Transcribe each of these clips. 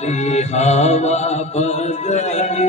बदली हवा बदली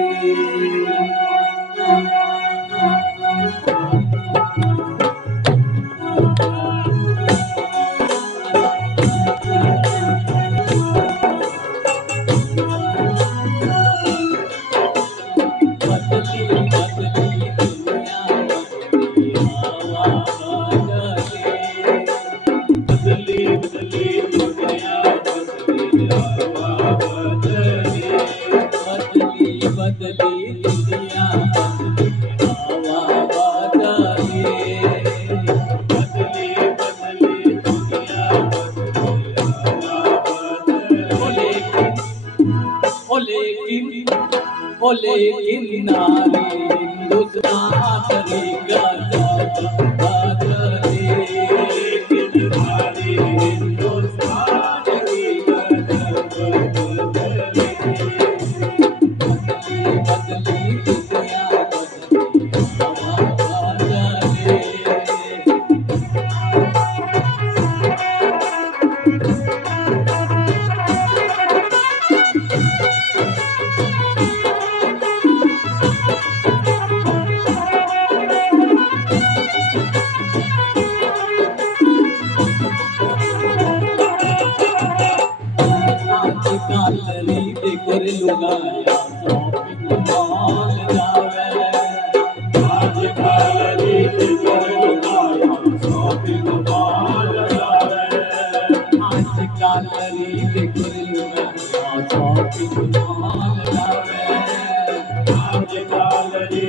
लेकिन नारी हिंदुस्तान तरीका बदले लेकिन नारी हिंदुस्तान तरीका बदले बदली दुनिया बदली हवा बदले कालरी देकर लुगाया शॉपिंग मॉल जावे आज कालरी देकर लुगाया शॉपिंग मॉल जावे आज कालरी देकर लुगाया शॉपिंग मॉल जावे आज कालरी